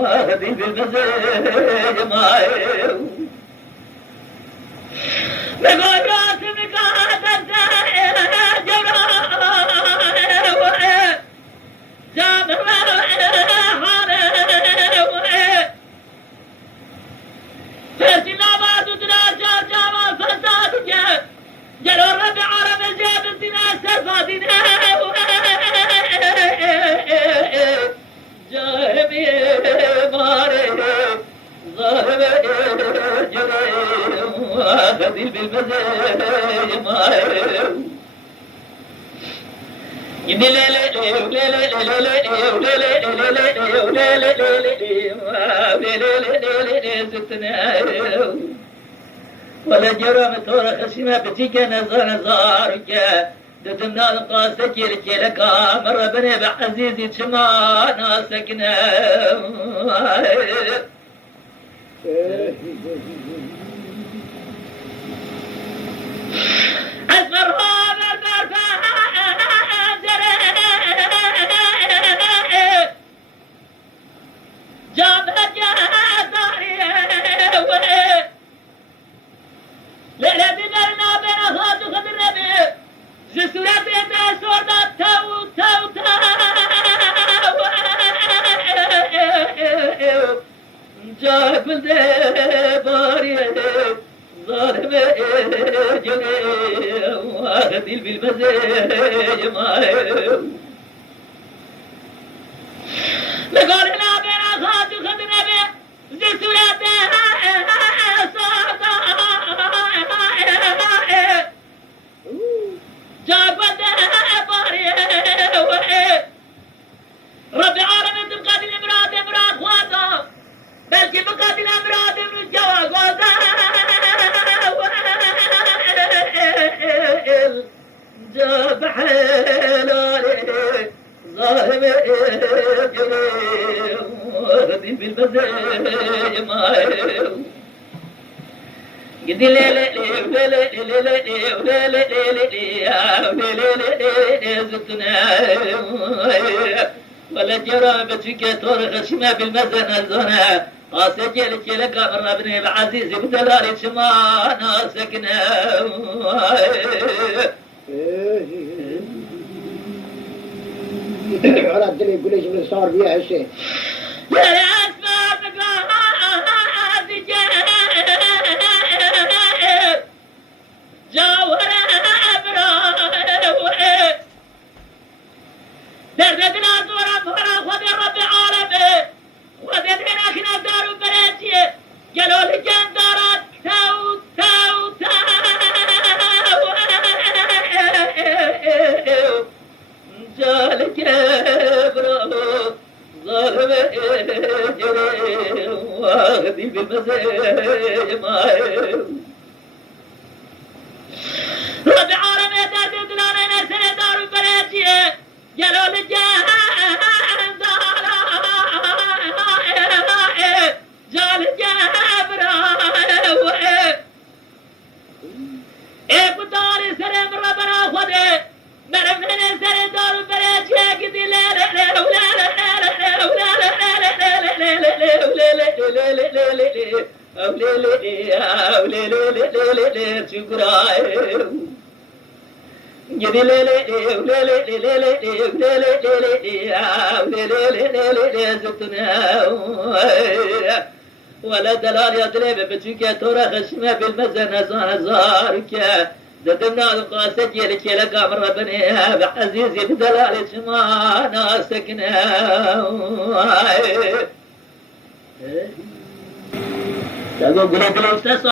واهدي بالمزاج معي بقول راسمك هذا جراح جابر فسنا بعد دراسة جامع فسادك جلو الربع عرب جاب الزنا سفادنا جاهبي ماري ظاهب جري واخذي بالمزاج ماري ولا جرى متورة خشمة بتيك نزارك دتنا القاسك لك مرة بني بعزيزي تشما ناسكنا أسمرها بالمزاج معي لقول هنا بين أخواتي خدنا به زيت ولاده صوتا جاب باري ربي عالم تبقى الامراض امراض خواته بلكي بقى الامراض من الجوا جاب حلالي ظاهب جري واخذي بالمزاج معي قدي زتنا ولا جرى بتفكى تورخ شما بالمزن زنا قاسجل لك مرة ابني بعزيزي بدلالي شما ناسكنا على الدنيا يقول ليش من صار بيها هالشيء يا أسمع جاور أبرا دردنا زورا فرا خذ رب عالمي خذنا كنا دار براتي قالوا لي كان دارات تو تو تو جالك ابرا ظالم جري واخذي بالمزاج معي رد عالم يداد دلالنا سنة دار براتي قالوا لي جان دارا جالك ابرا ايه بداري سلام ربنا خذي مرمنا سر دار براتي قدي لا لا لا لا ولا دلال يضرب بتوكا تورا خشمه بالمزن زارك ددنا القاسك يلك لك امر بني بعزيزي بدلال شما ناسكنا تقول قلت له